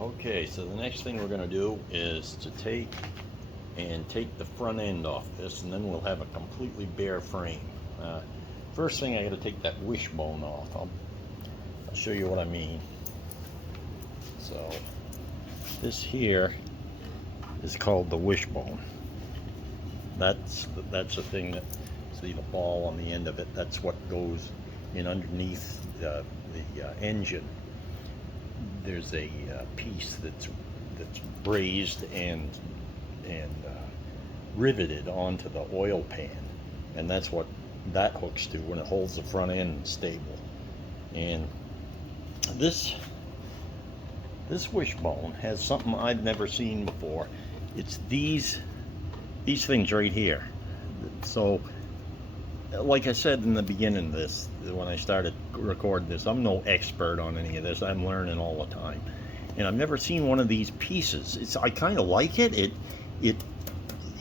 Okay, so the next thing we're going to do is to take the front end off this, and then we'll have a completely bare frame. First thing, I got to take that wishbone off. I'll show you what I mean. So this here is called the wishbone. That's the thing that, see the ball on the end of it, that's what goes in underneath the engine. There's a piece that's brazed and riveted onto the oil pan, and that's what that hooks to when it holds the front end stable. And this wishbone has something I've never seen before. It's these things right here. So like I said in the beginning of this, when I started recording this, I'm no expert on any of this. I'm learning all the time, and I've never seen one of these pieces. I kind of like it. It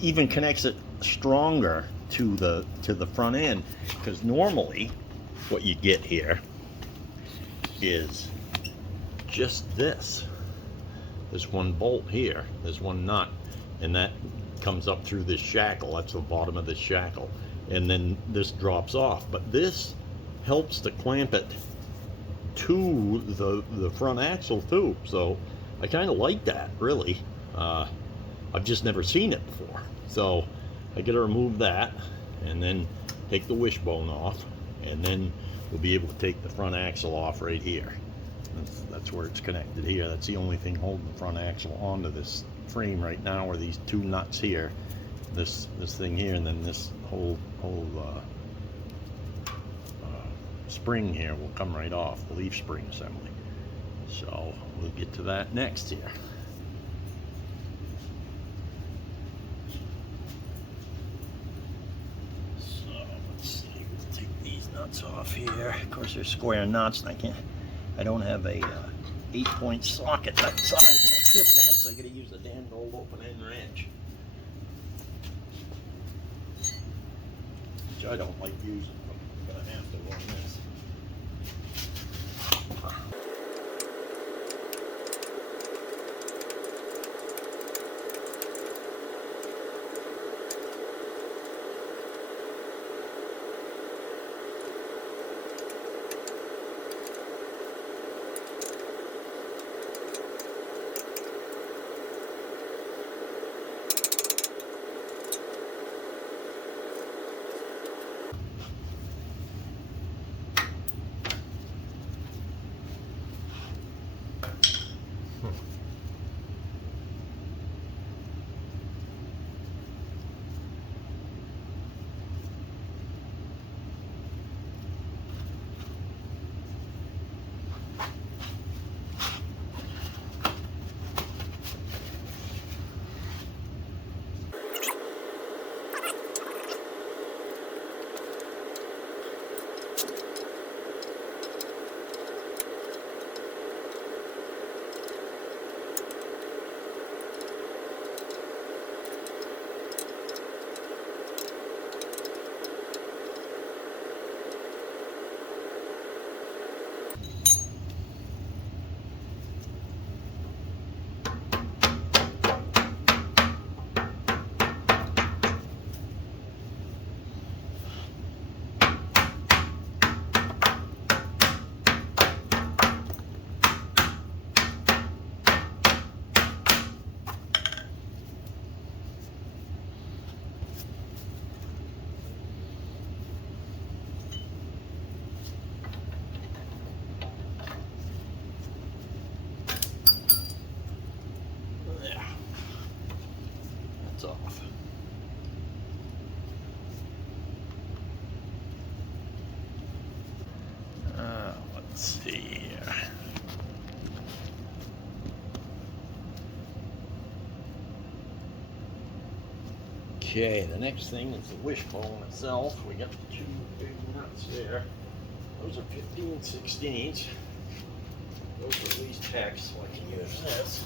even connects it stronger to the front end, because normally what you get here is just this. There's one bolt here, there's one nut, and that comes up through this shackle. That's the bottom of the shackle, and then this drops off. But this helps to clamp it to the front axle too. So I kind of like that, really. I've just never seen it before. So I gotta remove that and then take the wishbone off, and then we'll be able to take the front axle off right here. That's where it's connected here. That's the only thing holding the front axle onto this frame right now, are these two nuts here, this thing here, and then this whole spring here will come right off, the leaf spring assembly. So we'll get to that next here. So let's see, we'll take these nuts off here. Of course they're square nuts, and I don't have a 8-point socket that size that'll fit that, so I gotta use a damn old open end wrench, which I don't like using, but I have to run this. Off. Let's see here. Okay, the next thing is the wishbone itself. We got the two big nuts there. Those are 15/16. Those are at least hex, so I can use this.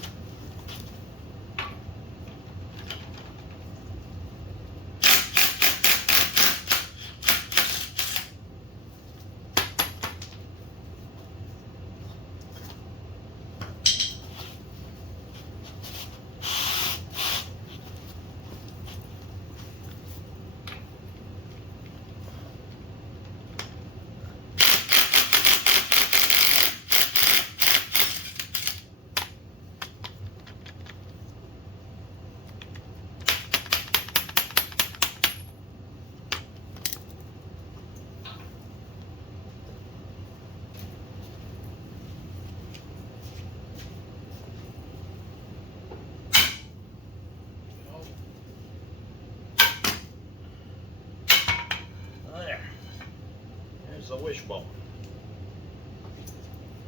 wishbone.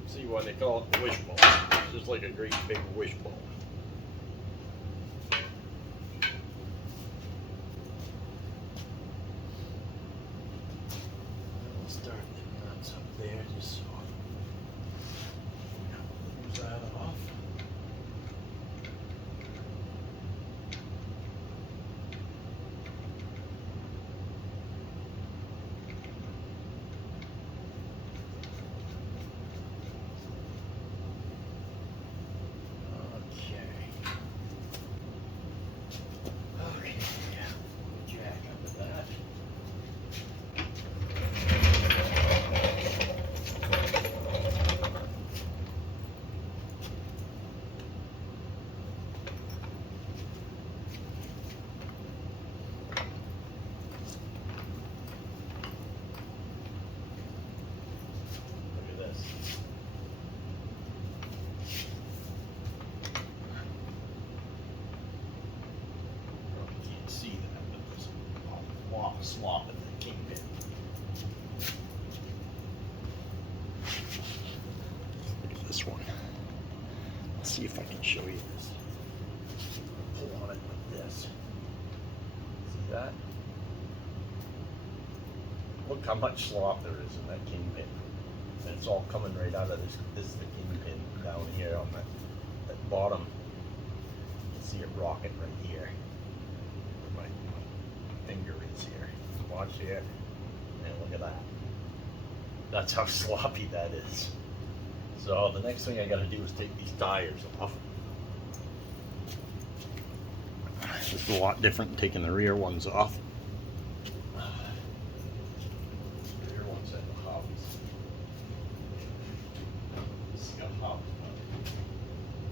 See why they call it the wishbone. It's just like a great big wishbone. We'll start the nuts up there just so move that off. Slop in the kingpin. This one. Let's see if I can show you this. Pull on it like this. See that? Look how much slop there is in that kingpin. And it's all coming right out of this. This is the kingpin down here on that bottom. You can see it rocking right here. Where my finger is here. Watch here, and look at that. That's how sloppy that is. So the next thing I got to do is take these tires off. It's a lot different than taking the rear ones off. The rear ones have the hubs. This has got hubs,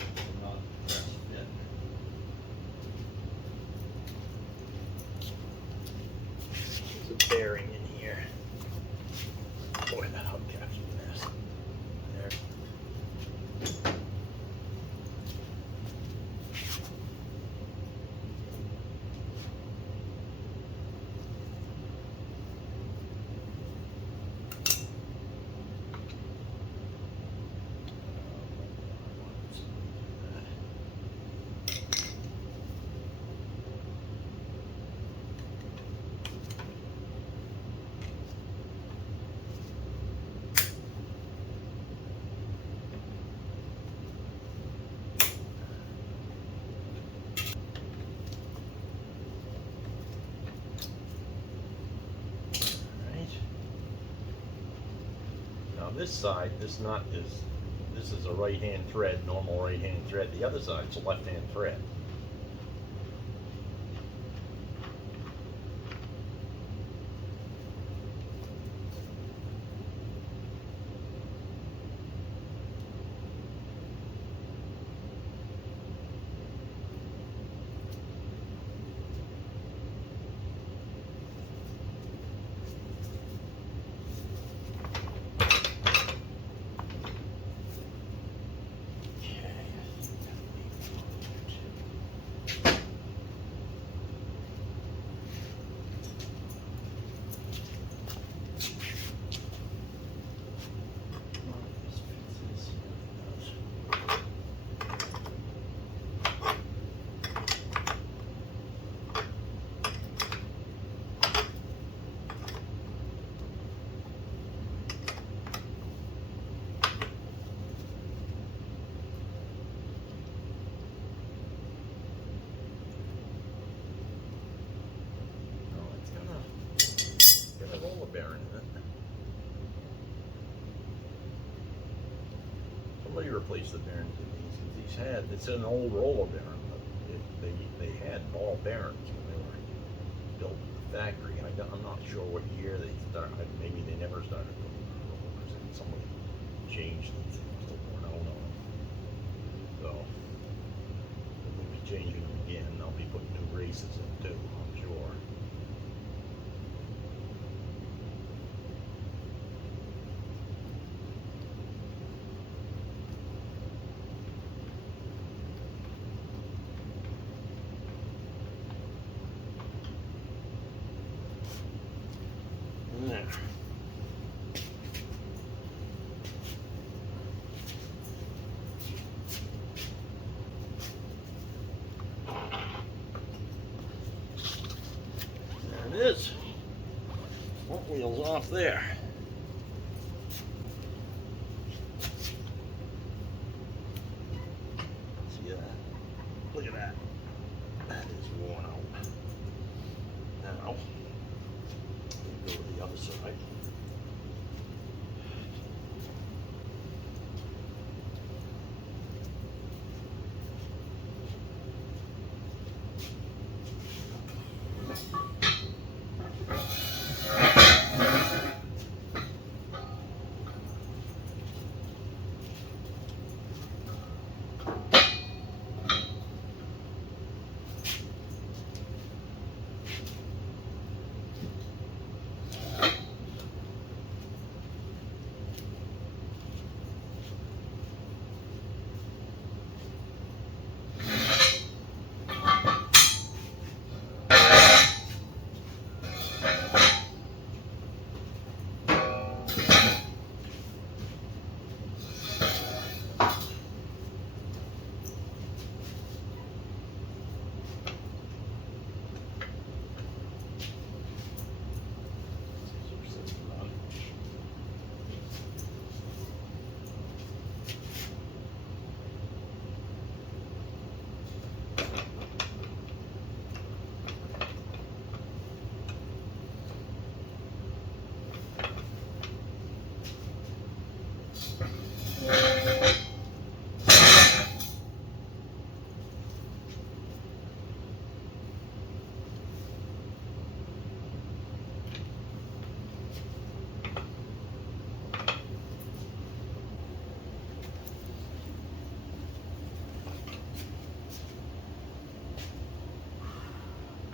but not press fit. There's a bearing in here. Boy, that hubcap's a mess. There. This side, this nut this is a right-hand thread, normal right-hand thread. The other side's a left-hand thread. Bearing in it. Somebody replaced the bearings in these. It's an old roller bearing, but they had ball bearings when they were built at the factory. I'm not sure what year they started. Maybe they never started building rollers, and somebody changed them. I don't know. So we'll be changing them again. They'll be putting new races in too, I'm sure. There. is. Front wheel's off there. See that? Look at that. That is worn out. Now, we go to the other side.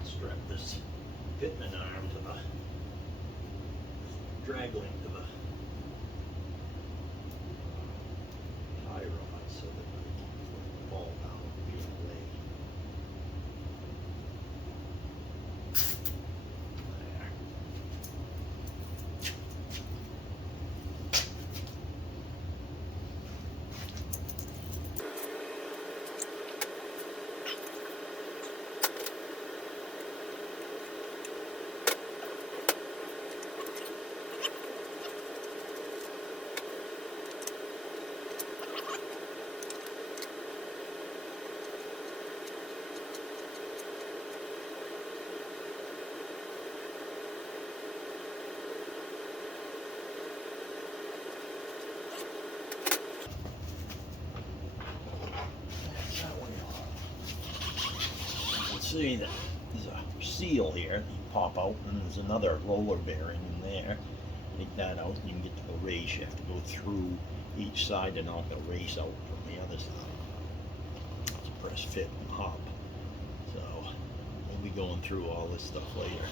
Strap this pitman arm to the drag link to the tie rod so that it won't fall down and be in the way. There. See that there's a seal here that you pop out, and there's another roller bearing in there. Take that out and you can get to the race. You have to go through each side to knock the race out from the other side. It's a press fit and hop. So we'll be going through all this stuff later.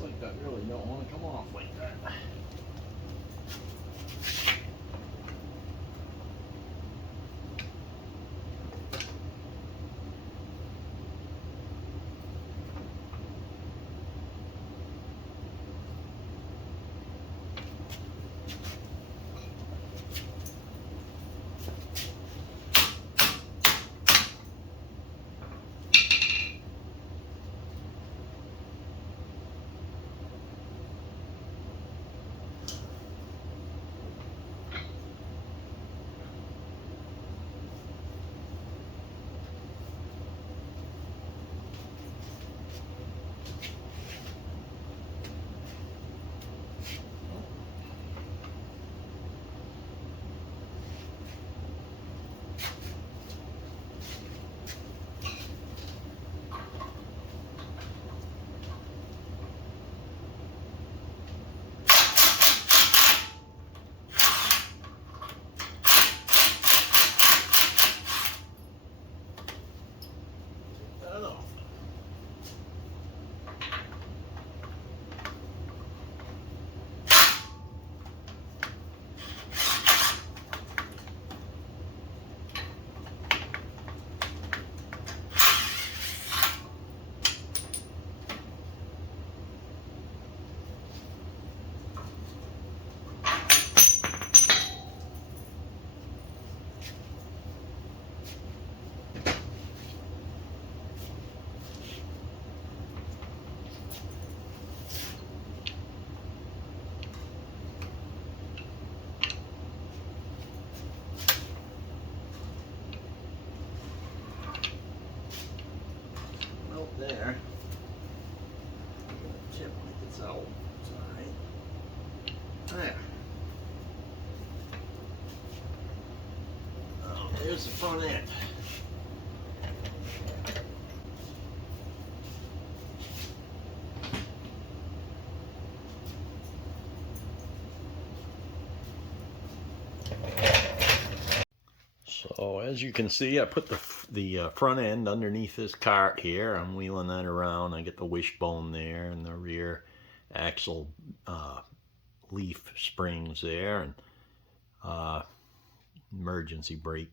Looks like that really don't want to come off like that. There. Tip like it's out. It's alright. There. Oh, there's the front end. So as you can see, I put the front end underneath this cart here. I'm wheeling that around. I get the wishbone there and the rear axle leaf springs there, and emergency brake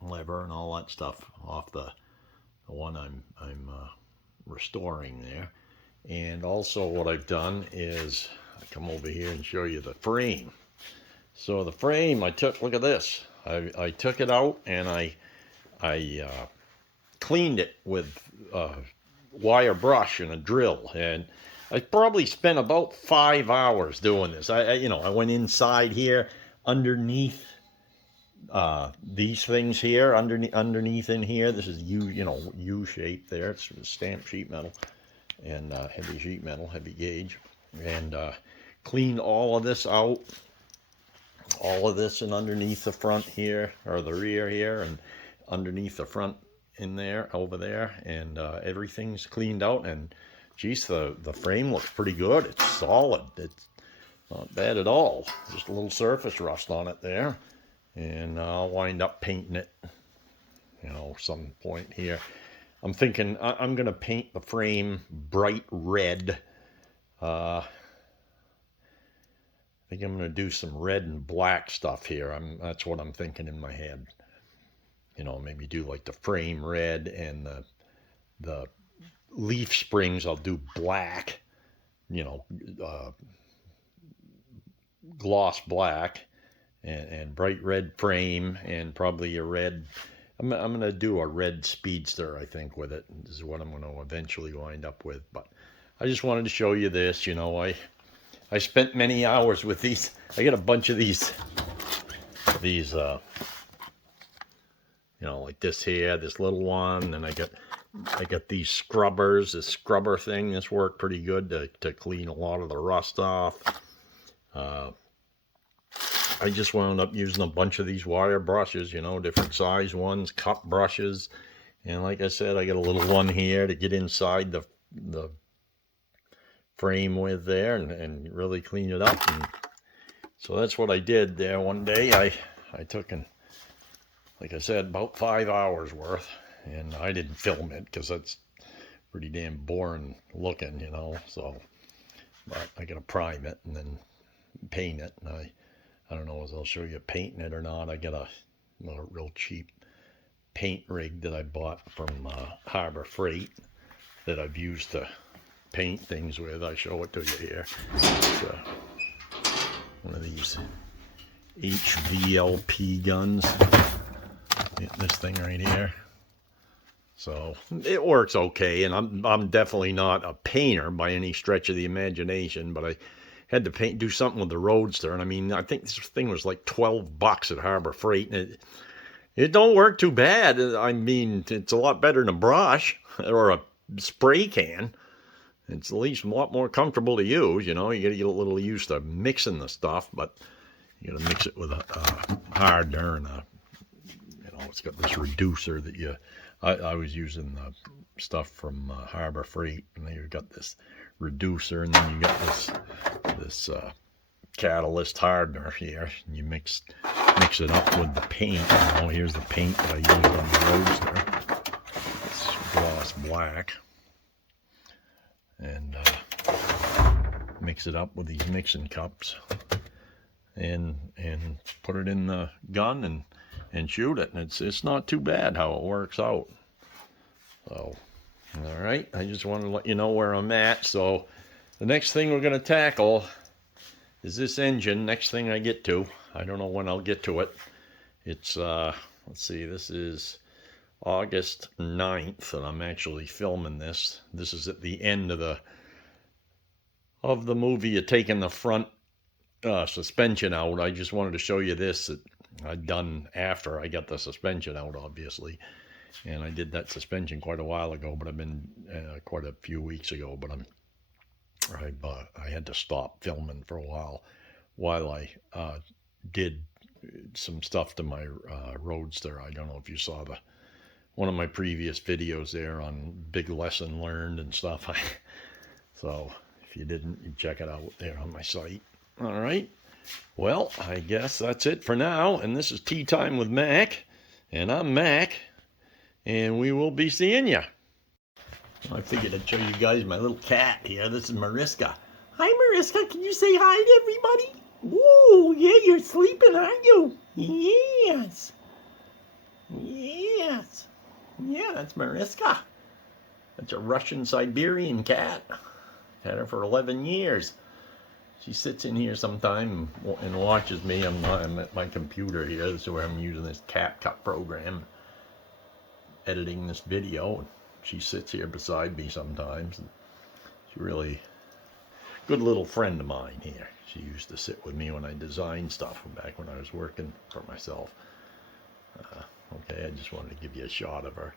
lever and all that stuff off the one I'm restoring there. And also what I've done is I come over here and show you the frame. So the frame I took, look at this. I took it out and I cleaned it with wire brush and a drill, and I probably spent about 5 hours doing this. I went inside here underneath these things here, underneath in here. This is U shape there. It's stamped sheet metal and heavy sheet metal, heavy gauge, and cleaned all of this out. All of this and underneath the front here, or the rear here, and underneath the front in there, over there, and everything's cleaned out. And geez, the frame looks pretty good. It's solid. It's not bad at all. Just a little surface rust on it there, and I'll wind up painting it, some point here. I'm thinking I'm gonna paint the frame bright red. I think I'm going to do some red and black stuff here. That's what I'm thinking in my head. Maybe do like the frame red, and the leaf springs I'll do black, gloss black, and bright red frame, and probably a red. I'm going to do a red Speedster, I think, with it. This is what I'm going to eventually wind up with. But I just wanted to show you this. I spent many hours with these. I got a bunch of these, like this here, this little one, and I got these scrubbers, this scrubber thing. This worked pretty good to clean a lot of the rust off. I just wound up using a bunch of these wire brushes, different size ones, cup brushes, and like I said, I got a little one here to get inside the frame with there and really clean it up. And so that's what I did there one day. I took, and like I said, about 5 hours worth, and I didn't film it because that's pretty damn boring looking, so but I gotta prime it and then paint it. And I don't know if I'll show you painting it or not. I got a real cheap paint rig that I bought from Harbor Freight that I've used to paint things with. I show it to you here. It's one of these HVLP guns. This thing right here. So it works okay, and I'm definitely not a painter by any stretch of the imagination, but I had to do something with the Roadster, and I mean, I think this thing was like $12 at Harbor Freight, and it don't work too bad. I mean, it's a lot better than a brush or a spray can. It's at least a lot more comfortable to use, you know. You got to get a little used to mixing the stuff, but you got to mix it with a hardener and it's got this reducer that I was using the stuff from Harbor Freight, and you've got this reducer, and then you got this catalyst hardener here, and you mix it up with the paint. Here's the paint that I use on the Roadster. It's gloss black, and mix it up with these mixing cups, and put it in the gun and shoot it, and it's not too bad how it works out. So, all right, I just wanted to let you know where I'm at. So the next thing we're going to tackle is this engine. Next thing I get to, I don't know when I'll get to it. It's let's see, this is August 9th, and I'm actually filming this. This is at the end of the movie of taking the front suspension out. I just wanted to show you this that I'd done after I got the suspension out, obviously. And I did that suspension quite a while ago, but I've been quite a few weeks ago. But I had to stop filming for a while I did some stuff to my Roadster. I don't know if you saw one of my previous videos there on big lesson learned and stuff. So if you didn't, you check it out there on my site. All right. Well, I guess that's it for now. And this is Tea Time with Mac, and I'm Mac. And we will be seeing ya. I figured I'd show you guys my little cat here. This is Mariska. Hi, Mariska. Can you say hi to everybody? Ooh, yeah, you're sleeping, aren't you? Yes. Yes. Yeah, that's Mariska. That's a Russian Siberian cat. Had her for 11 years. She sits in here sometime and watches me. I'm at my computer here. This is where I'm using this CapCut program, editing this video. She sits here beside me sometimes. She's really a good little friend of mine here. She used to sit with me when I designed stuff back when I was working for myself. Okay, I just wanted to give you a shot of her.